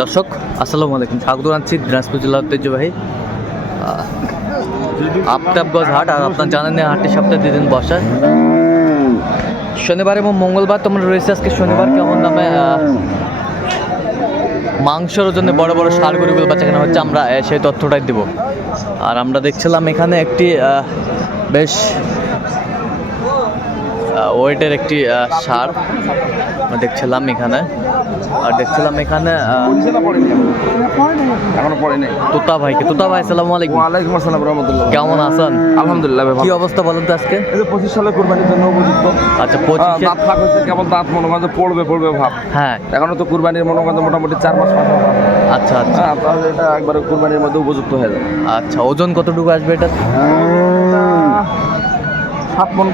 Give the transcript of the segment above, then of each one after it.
দর্শক, আসসালামু আলাইকুম। স্বাগত জানাচ্ছি দিনাজপুর জেলা ঐতিহ্যবাহী আফতাবগঞ্জ হাট। আর আপনার জানেন এই হাটটি সপ্তাহে দুদিন বসে। শনিবার এবং মঙ্গলবার তোমরা রয়েছে আজকে। শনিবার কেমন দামে মাংসের জন্য বড় বড় সার বাচ্চা কেনা হচ্ছে, আমরা সেই তথ্যটাই দেব। আর আমরা দেখছিলাম এখানে একটি বেশ ওয়েটের একটি সার। দেখছিলাম এখানে। আর দেখছিলাম এখানে এখনও পড়েনি। তোতা ভাইকে। তোতা ভাই আসসালামু আলাইকুম। ওয়ালাইকুম আসসালাম রহমতুল্লাহ। কেমন আছেন? আলহামদুলিল্লাহ ভাই কি অবস্থা বলেন তো আজকে? এই যে পঁচিশ সালে কুরবানির জন্য উপযুক্ত। আচ্ছা আহ, পঁচিশে দাঁত ফাঁক হয়েছে কেবল দাঁত মনে করেন পড়বে পড়বে ভাব। হ্যাঁ। এখনও তো কুরবানির মনে করেন মোটামুটি চার মাস পাঁচ আচ্ছা আচ্ছা। হ্যাঁ তাহলে এটা একবারে কুরবানির মধ্যে উপযুক্ত হয়ে যাবে আচ্ছা ওজন কতটুকু আসবে এটা সাত মন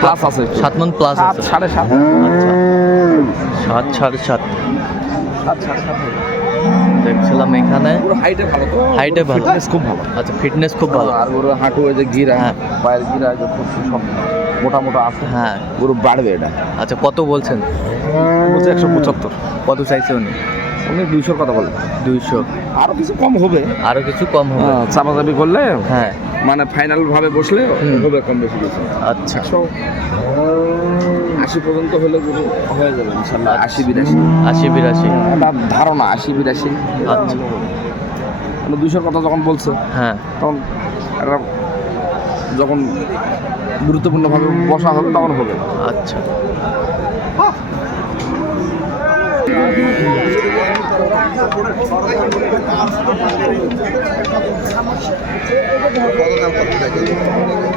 প্লাস আছে সাত মন প্লাস সাত আছে। সাড়ে সাত। আচ্ছা সাত সাড়ে সাত। সাত সাড়ে সাত। দেখছিলাম এখানে। হাইটে ভালো তো। হাইটে ভালো। Fitness খুব ভালো। আচ্ছা ফিটনেস খুব ভালো। আর গরু হাঁটু ওই যে গিরা হ্যাঁ। পায়ের গিরা যে খুব সব মোটা মোটা আছে। হ্যাঁ। গরু বাড়বে এটা। আচ্ছা কত বলছেন? বলছে একশো পঁচাত্তর। কত চাইছে উনি? উনি দুইশোর কথা বলেন দুইশো। আরও কিছু কম হবে। আরও কিছু কম হবে। চাপাচাপি করলে? হ্যাঁ। মানে ফাইনাল ভাবে বসলে। হবে কম বেশি কিছু। আচ্ছা। আশি পর্যন্ত হলে গরু হয়ে যাবে ইনশাল্লাহ। আশি বিরাশি। আশি বিরাশি। ধারণা আশি বিরাশি। আচ্ছা। মানে দুইশোর কথা যখন বলছে হ্যাঁ। তখন একটা যখন গুরুত্বপূর্ণভাবে বসা হবে তখন হবে। আচ্ছা। কত দাম করতে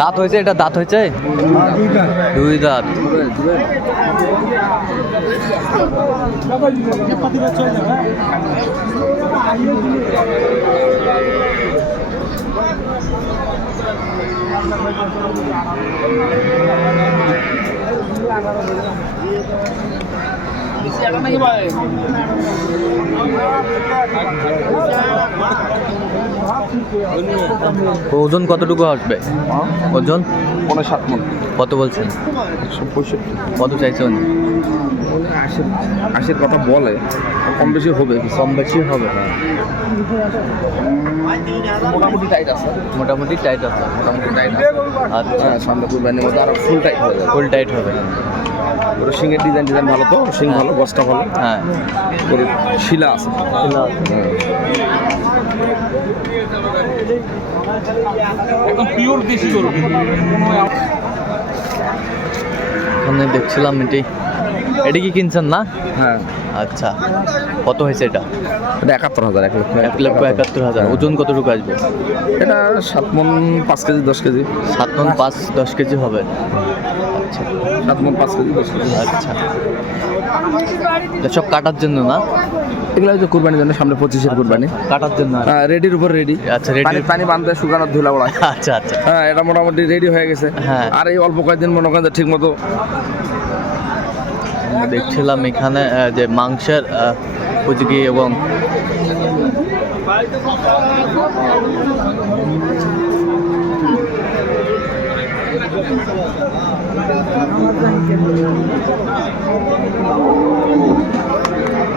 দাঁত হয়েছে এটা দাঁত হয়েছে? দুই দাঁত। ওজন কতটুকু আসবে? ওজন? পনেরো সাত মন। কত বলছেন? কত চাইছে উনি? আশির আশির কথা বলে কম বেশি হবে। কম বেশি হবে মোটামুটি টাইট আছে। মোটামুটি টাইট আছে মোটামুটি টাইট আচ্ছা হ্যাঁ মধ্যে আরও ফুল টাইট হয়ে যাবে। ফুল টাইট হবে ওর সিংয়ের ডিজাইন ডিজাইন ভালো তো? সিং ভালো গছটা ভালো। হ্যাঁ। ওর শিলা আছে। একদম পিওর দেশি গরু। এখানে দেখছিলাম এটি। এটা কি কিনছেন না? হ্যাঁ। আচ্ছা। কত হয়েছে এটা? এটা একাত্তর হাজার এক লক্ষ এক লক্ষ একাত্তর। হাজার। ওজন কতটুকু আসবে? এটা সাত মন পাঁচ কেজি দশ কেজি। সাত মন পাঁচ দশ কেজি হবে। আচ্ছা। সাত মন পাঁচ কেজি দশ কেজি। আচ্ছা। এটা সব কাটার জন্য না? এগুলো হচ্ছে কুরবানির জন্য সামনে পঁচিশের কুরবানি। কাটার জন্য রেডির উপর রেডি আচ্ছা রেডি পানি পানি বাঁধতে শুকানোর ধুলা বড়ায় আচ্ছা আচ্ছা। হ্যাঁ এটা মোটামুটি রেডি হয়ে গেছে। হ্যাঁ। আর এই অল্প কয়েকদিন মনে করেন ঠিক মতো দেখছিলাম এখানে যে মাংসের উপযোগী এবং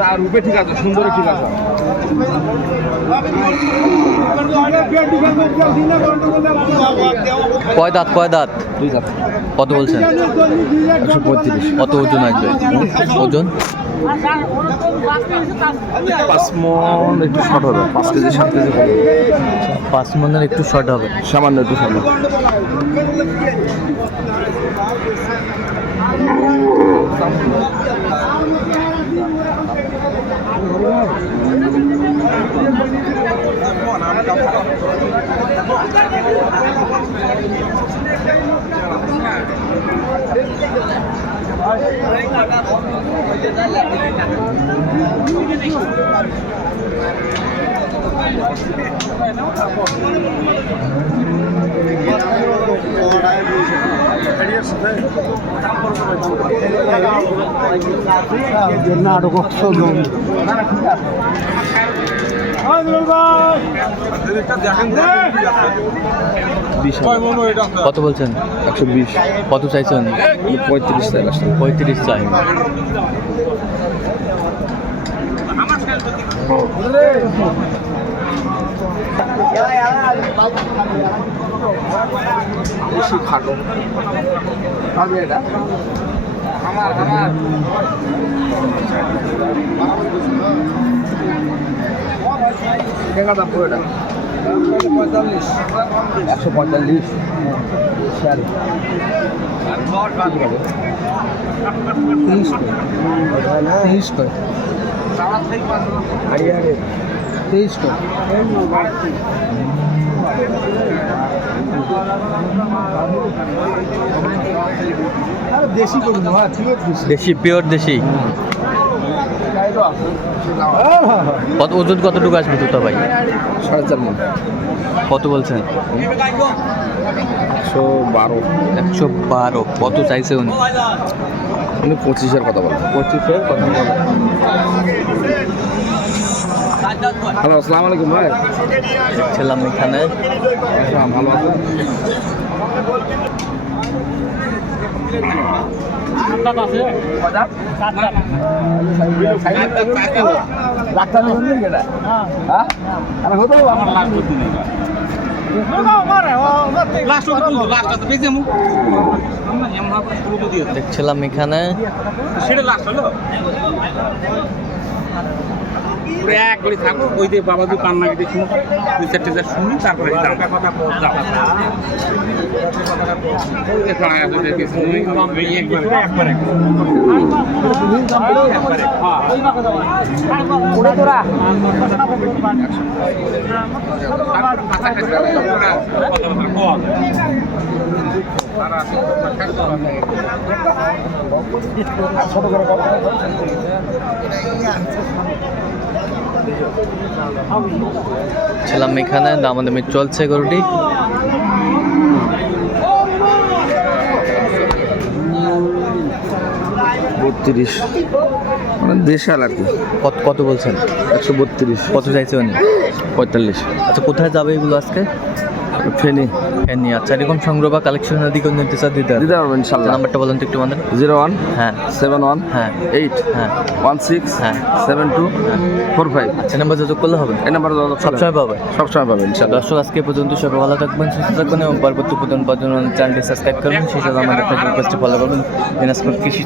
না রূপে ঠিক আছে সুন্দরে ঠিক আছে। কয় দাঁত কয় দাঁত? দুই কত বলছেন? একশো পঁয়ত্রিশ। কত ওজন আসবে ওজন? পাঁচ মন একটু শর্ট হবে। পাঁচ কেজি সাত কেজি পাঁচ মনের একটু শর্ট হবে। সামান্য একটু শর্ট হবে। বিশ কত বলছেন? একশো বিশ। কত চাইছেন? পঁয়ত্রিশ চাই লাস্ট। পঁয়ত্রিশ চাই। বেশি খাটো। হবে এটা আমার আমার দাম পুরোটা পঁয়তাল্লিশ। একশো পঁয়তাল্লিশ? সাড়ে তেইশ করে। তেইশ করে। দেশি করুন হ্যাঁ পিওর দেশি কত ওজন কতটুকু আসবে দুটো ভাই? সাড়ে চার মন। কত বলছেন? একশো বারো। একশো বারো। কত চাইছে উনি? উনি পঁচিশের কথা বলেন। পঁচিশের কথা বলে হ্যালো আসসালামু আলাইকুম ভাই। ছিলাম এখানে। ভালো আছেন? দেখছিলাম এখানে। এক করে থাকো ওই যে বাবা দু কান্নাকে দেখি দুই চারটে শুনি তারপরে কথা ছিলাম এখানে দামাদামি চলছে গরুটি। বত্রিশ। মানে দেশাল আর কি। কত কত বলছেন? একশো বত্রিশ। কত চাইছে উনি? পঁয়তাল্লিশ। আচ্ছা কোথায় যাবে এগুলো আজকে? ফেনি। এমনি আচ্ছা এরকম সংগ্রহ বা কালেকশনের দিকে নিতে চান দিতে দিতে পারবেন ইনশাল্লাহ। নাম্বারটা বলেন তো একটু আমাদের জিরো ওয়ান হ্যাঁ। সেভেন ওয়ান হ্যাঁ। এইট হ্যাঁ। ওয়ান সিক্স হ্যাঁ। Seven two four five. আচ্ছা নাম্বার যোগাযোগ করলে হবে? এই নাম্বার সবসময় পাবে? সবসময় পাবেন ইনশাল্লাহ। দর্শক আজকে পর্যন্ত সবাই ভালো থাকবেন সুস্থ থাকবেন এবং পরবর্তী প্রধান চ্যানেলটি সাবস্ক্রাইব করবেন। সেই সাথে আমাদের ফেসবুক পেজটি ফলো করবেন। দিনাজপুর কৃষি